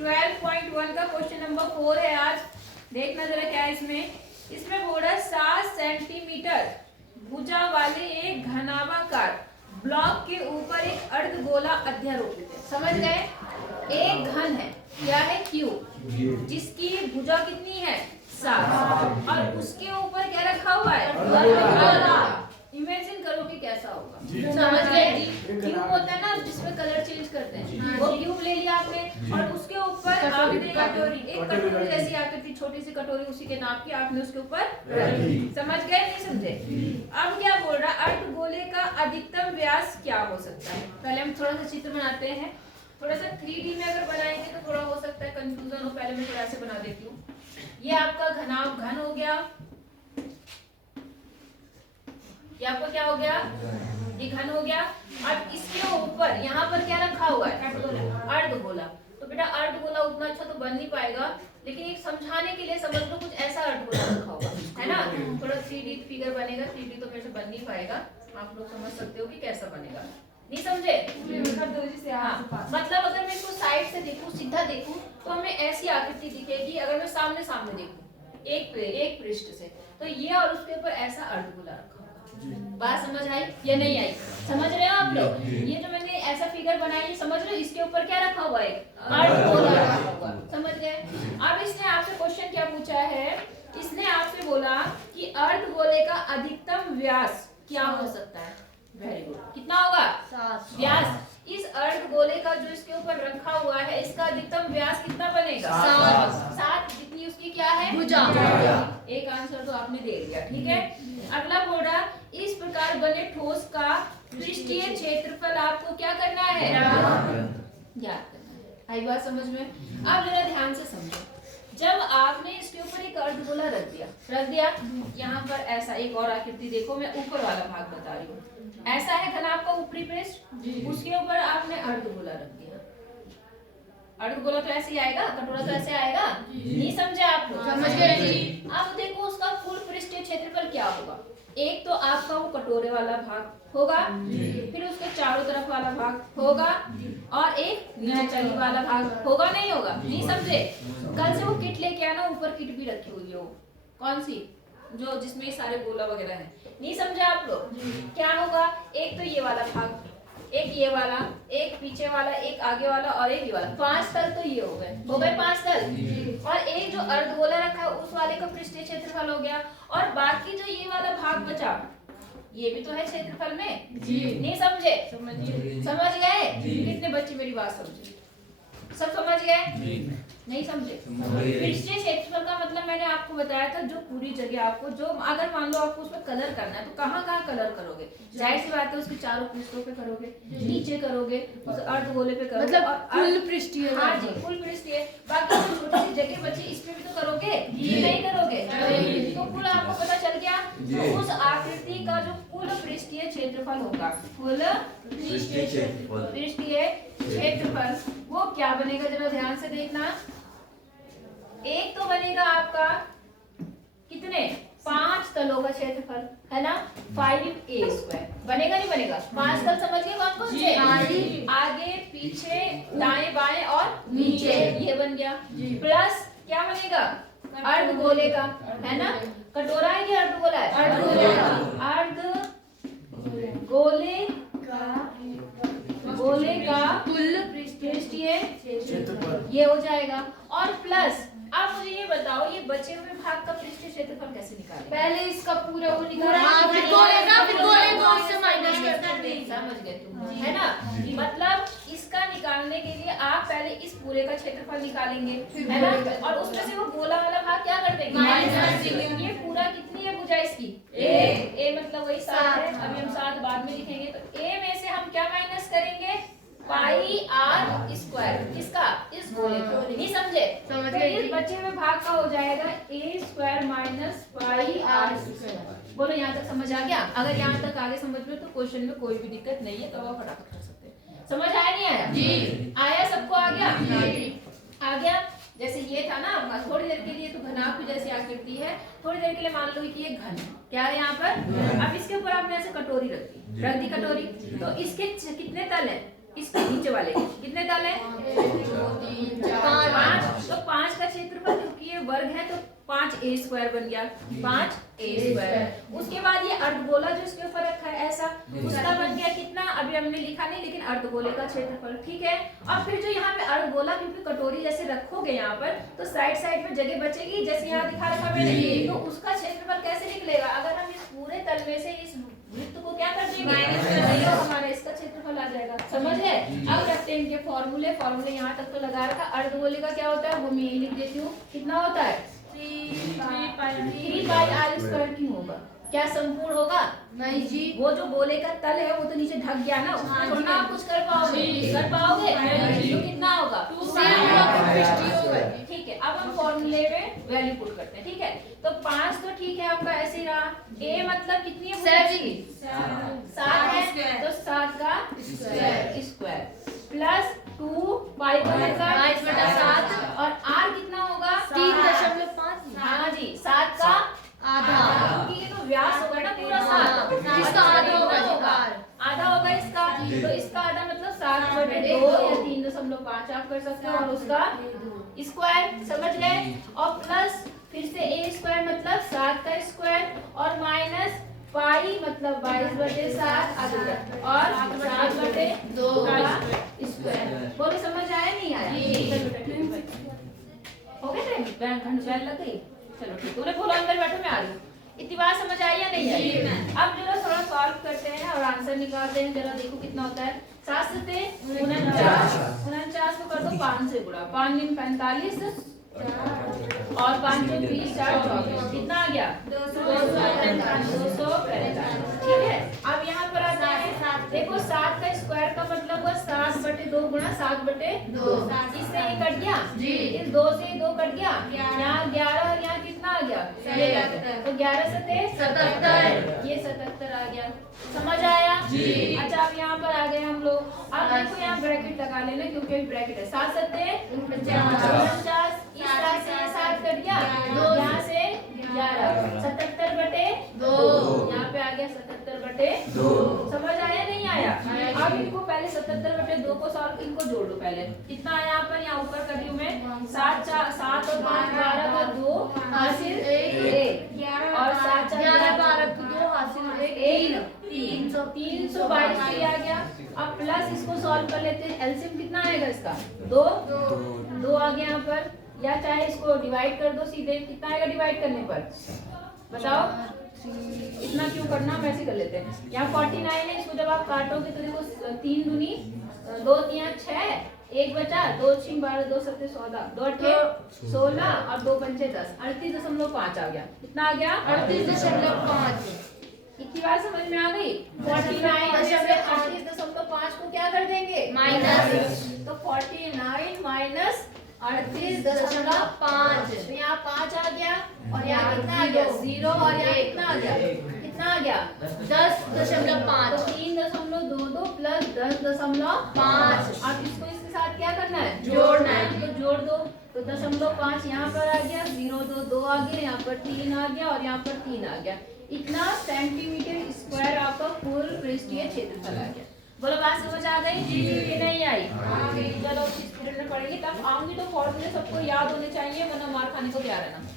12.1 का question number 4 है आज। देखना जरा क्या है इसमें बोला 7 सेंटीमीटर भुजा वाले एक घनाभाकार ब्लॉक के ऊपर एक अर्धगोला अध्यारोपित है। समझ गए? एक घन है, क्या है? क्यू, जिसकी भुजा कितनी है? 7, और उसके ऊपर क्या रखा हुआ है? अर्धगोला। इमेजिन करो कि कैसा होगा। समझ गए? क्यूब होता है ना जिसमें कलर चेंज करते हैं, वो क्यूब ले लिया आपने और उसके ऊपर आपने एक कटोरी जैसी आकृति, छोटी सी कटोरी उसी के नाप की आपने उसके ऊपर रखी। समझ गए? नहीं समझे? अब क्या बोल रहा है? अर्धगोले का अधिकतम व्यास क्या हो सकता है? पहले हम थोड़ा सा चित्र बनाते हैं। थोड़ा सा 3D में अगर बनाएंगे तो थोड़ा हो सकता है कंफ्यूजन हो। पहले मैं थोड़ा ऐसे बना देती हूँ। ये आपका घन हो गया, ये आपका क्या हो गया? ये घन हो गया। अब इसके ऊपर यहाँ पर क्या रखा हुआ है? अर्धगोला। तो बेटा अर्धगोला उतना अच्छा तो बन नहीं पाएगा, लेकिन एक समझाने के लिए समझ लो कुछ ऐसा अर्धगोला रखा होगा, है ना? थोड़ा 3D फिगर बनेगा। 3D तो मेरे से बन नहीं पाएगा, आप लोग समझ सकते हो कि कैसा बनेगा। नहीं समझे? हाँ, मतलब अगर मैं इसको साइड से देखूं, सीधा देखूं, तो हमें ऐसी आकृति दिखेगी। अगर मैं सामने सामने देखूं एक पृष्ठ से, तो ये और उसके ऊपर ऐसा अर्धगोला रखा होगा। बात समझ आई या नहीं आई? समझ रहे हो आप लोग? ये जो मैंने ऐसा फिगर बनाई, समझ रहे हो? इसके ऊपर क्या रखा हुआ है? अर्धगोला रखा हुआ। समझ गए? अब इसने आपसे क्वेश्चन क्या पूछा है? इसने आपसे बोला कि अर्धगोले का अधिकतम व्यास क्या हो सकता है? Very good. कितना होगा? 7 व्यास। इस अर्धगोले का जो इसके ऊपर रखा हुआ है, इसका अधिकतम व्यास कितना बनेगा? 7 जितनी उसकी क्या है? भुजा। एक आंसर तो आपने दे दिया, ठीक है। अगला बोल रहा, इस प्रकार बने ठोस का पृष्ठीय क्षेत्रफल आपको क्या करना है? याद करना है। आई बात समझ में? अब जरा ध्यान से समझो। जब आपने इसके ऊपर एक अर्धगोला रख दिया यहाँ पर ऐसा एक और आकृति देखो, मैं ऊपर वाला भाग बता रही हूँ। ऐसा है घनाभ का ऊपरी पृष्ठ, उसके ऊपर आपने अर्धगोला रख दिया। अर्धगोला तो ऐसे ही आएगा, कटोरा तो ऐसे आएगा। नहीं समझे आप लोग? समझ गए? अब देखो उसका कुल पृष्ठीय क्षेत्रफल क्या होगा। एक तो आपका वो कटोरे वाला भाग होगा, फिर उसके चारों तरफ वाला भाग होगा, और एक नीचे चली वाला भाग होगा। नहीं होगा? नहीं समझे? कल से वो किट लेके आना, ऊपर किट भी रखी हुई हो। कौन सी? जो जिसमें सारे गोला वगैरह है। नहीं समझे आप लोग? क्या होगा? एक तो ये वाला भाग, एक ये वाला, एक पीछे वाला, एक आगे वाला और एक ये वाला। 5 तल तो ये हो गए 5 तल। और एक जो अर्धगोला रखा है उस वाले का पृष्ठीय क्षेत्रफल हो गया, और बाकी जो ये वाला भाग बचा, ये भी तो है क्षेत्रफल में। नहीं समझे? समझ गए? कितने बच्चे मेरी बात समझे? सब समझ गए? नहीं समझे? पृष्ठीय क्षेत्रफल का मतलब मैंने आपको बताया था, जो पूरी जगह आपको, जो अगर मान लो आपको उसमें कलर करना है तो कहाँ कहाँ कलर करोगे? जाहिर सी बात है उसके चारों पृष्ठों पे करोगे, नीचे करोगे, उस अर्धगोले पे करोगे, मतलब कुल पृष्ठीय। हाँ जी, कुल पृष्ठीय। बाकी जो छोटी सी जगह बची इस पे भी तो करोगे, ये नहीं करोगे? तो कुल आपको पता चल गया। तो उस आकृति का जो कुल पृष्ठीय क्षेत्रफल होगा, कुल पृष्ठीय क्षेत्रफल वो क्या बनेगा? जरा ध्यान से देखना। एक तो बनेगा आपका कितने? 5 तलों का क्षेत्रफल, है ना? 5a² बनेगा। नहीं बनेगा? 5 तल समझ गए कौन कौन से? आगे, पीछे, दाएं बाएं और नीचे, ये बन गया। प्लस क्या बनेगा? अर्धगोले का, है ना? कटोरा है कि अर्धगोला है? अर्धगोले का कुल पृष्ठीय ये हो जाएगा। और प्लस आप मुझे ये बताओ, ये बचे हुए भाग का पृष्ठीय क्षेत्रफल कैसे निकालें? पहले इसका पूरा वो निकालेंगे, फिर गोले को उससे माइनस कर देंगे। समझ गए तुम? है ना? मतलब इसका निकालने के लिए आप पहले इस पूरे का क्षेत्रफल निकालेंगे, है ना? और उसमें से वो गोला वाला भाग क्या कर देंगे? माइनस कर देंगे। ये पूरा कितनी है भुजा इसकी? a मतलब वही 7 है। अभी हम 7 बाद में लिखेंगे। तो a में से हम क्या माइनस करेंगे? πr²। किसका? इस गोले का। नहीं समझे? समझ गए? इस बचे हुए भाग का हो जाएगा a² - πr²। बोलो यहाँ तक समझ आ गया? अगर यहाँ तक आगे समझ लो तो क्वेश्चन में कोई भी दिक्कत नहीं है, तो आप फटाफट कर सकते हैं। समझ आया नहीं आया? जी। आया? सबको आ गया? आ गया। जैसे ये था ना, थोड़ी देर के लिए तो घनाभ की जैसी आकृति है, थोड़ी देर के लिए मान लो कि ये घन है। क्या है यहाँ पर? अब इसके ऊपर आपने ऐसे कटोरी रख दी कटोरी, तो इसके कितने तल है? इसके नीचे वाले कितने तल है? 5 वर्ग है तो 5a² बन गया, 5a²। उसके बाद ये अर्धगोला जो इसके ऊपर रखा है ऐसा, उसका बन गया कितना, अभी हमने लिखा नहीं लेकिन अर्धगोले का क्षेत्रफल, ठीक है। और फिर जो यहाँ पे अर्धगोला, क्योंकि कटोरी जैसे रखोगे यहाँ पर तो साइड साइड में जगह बचेगी, जैसे यहाँ दिखा रखा मैंने, तो उसका क्षेत्रफल कैसे निकलेगा, अगर हम इस पूरे तल में से इस वृत्त को क्या कर देंगे, तो हमारा इसका क्षेत्रफल आ जाएगा, समझ है। अब रखते हैं इनके फॉर्मूले यहाँ तक तो लगा रखा। अर्धगोले का क्या होता है वो मैं यही लिख देती हूँ, कितना होता है 3πr² क्यों होगा, क्या संपूर्ण होगा, नहीं जी, वो जो गोले का तल है वो तो नीचे ढक गया ना, उसमें आप कुछ कर पाओगे, तो कितना होगा, ठीक है। अब हम फॉर्मूले में वैल्यू पुट करते हैं, ठीक है। तो 5 तो ठीक है आपका ऐसे ही रहा, a मतलब कितनी है, 7 है, तो 7 का स्क्वायर प्लस 2 का मतलब 7 और r कितना होगा 3.5, हाँ जी 7 का आधा, क्योंकि ये तो व्यास होगा ना पूरा 7, जिसका आधा होगा इसका, तो इसका आधा मतलब 7/2 या 3.5 आप कर सकते हो, और उसका स्क्वायर, समझ गए। और प्लस फिर से a² मतलब 7 का स्क्वायर और माइनस पाई मतलब 22/7 और 7/2 का स्क्वायर। बोलो समझ आया नहीं आया, हो गया टाइम, घंटे बैल लग गई, चलो ठीक है। बोलो अंदर बैठो मैं आ रही हूँ, इतनी बात समझ आई या नहीं आई। अब जरा थोड़ा सॉल्व करते हैं और आंसर निकालते हैं, जरा देखो कितना होता है। 7 से 49 को कर दो 5 से गुणा, 5 × 45 और 5 × 20 24, कितना आ गया 245, ठीक है। अब यहाँ पर आता है, देखो 7 का स्क्वायर का मतलब हुआ 7/2 गुणा 7/2, इससे ये कट गया, इस 2 से 2 कट गया, यहाँ 11 और यहाँ कितना आ गया, तो 11 से 77, ये 77 आ गया, समझ आया। अच्छा अब यहाँ पर आ गए हम लोग, अब देखो यहाँ ब्रैकेट लगा लेना क्योंकि अभी ब्रैकेट है, 7 7 49, इस 7 से 7 कट गया, यहाँ से 11, 77/2, यहाँ पे आ गया 77/2, समझ आया नहीं आया। अब इनको पहले 77/2 को सॉल्व, इनको जोड़ लो पहले, कितना आया यहाँ पर, यहाँ ऊपर कर रही हूँ मैं, 7 और 5 12 का 2 हासिल 1 और 7 4 12 को 2 हासिल 1 322 आ गया। अब प्लस इसको सॉल्व कर लेते हैं, एलसीएम कितना आएगा इसका 2 आ गया यहाँ पर, या चाहे इसको डिवाइड कर दो सीधे, कितना आएगा डिवाइड करने पर, बताओ इतना क्यों करना, हम ऐसे कर लेते हैं। यहाँ 49 है, इसको जब आप काटोगे तो देखो 3 दूनी 2 3 6, 1 बचा, 2 6 12 2 7 14, 2 8 16 और 2 5 10, 38.5 आ गया, कितना आ गया 38.5, इतनी बात समझ में आ गई। 49.5 को क्या कर देंगे माइनस, तो 49 माइनस 38.5, तो यहाँ 5 आ गया और यहाँ कितना आ गया 0 और यहाँ कितना आ गया 10.5, तो 3.22 प्लस 10.5। अब इसको इसके साथ क्या करना है जोड़ना है, तो जोड़ दो, तो 0.5 यहाँ पर आ गया, 0 2 2 आ गया, यहाँ पर 3 आ गया और यहाँ पर 3 आ गया, इतना सेंटीमीटर स्क्वायर आपका पूर्ण पृष्ठीय क्षेत्रफल आ गया। बोलो बात समझ आ गई कि नहीं आई, चलो इस पीरियड में पढ़ेंगे, तब आऊंगी तो फॉर्मूले सबको याद होने चाहिए, वरना मार खाने को तैयार है ना।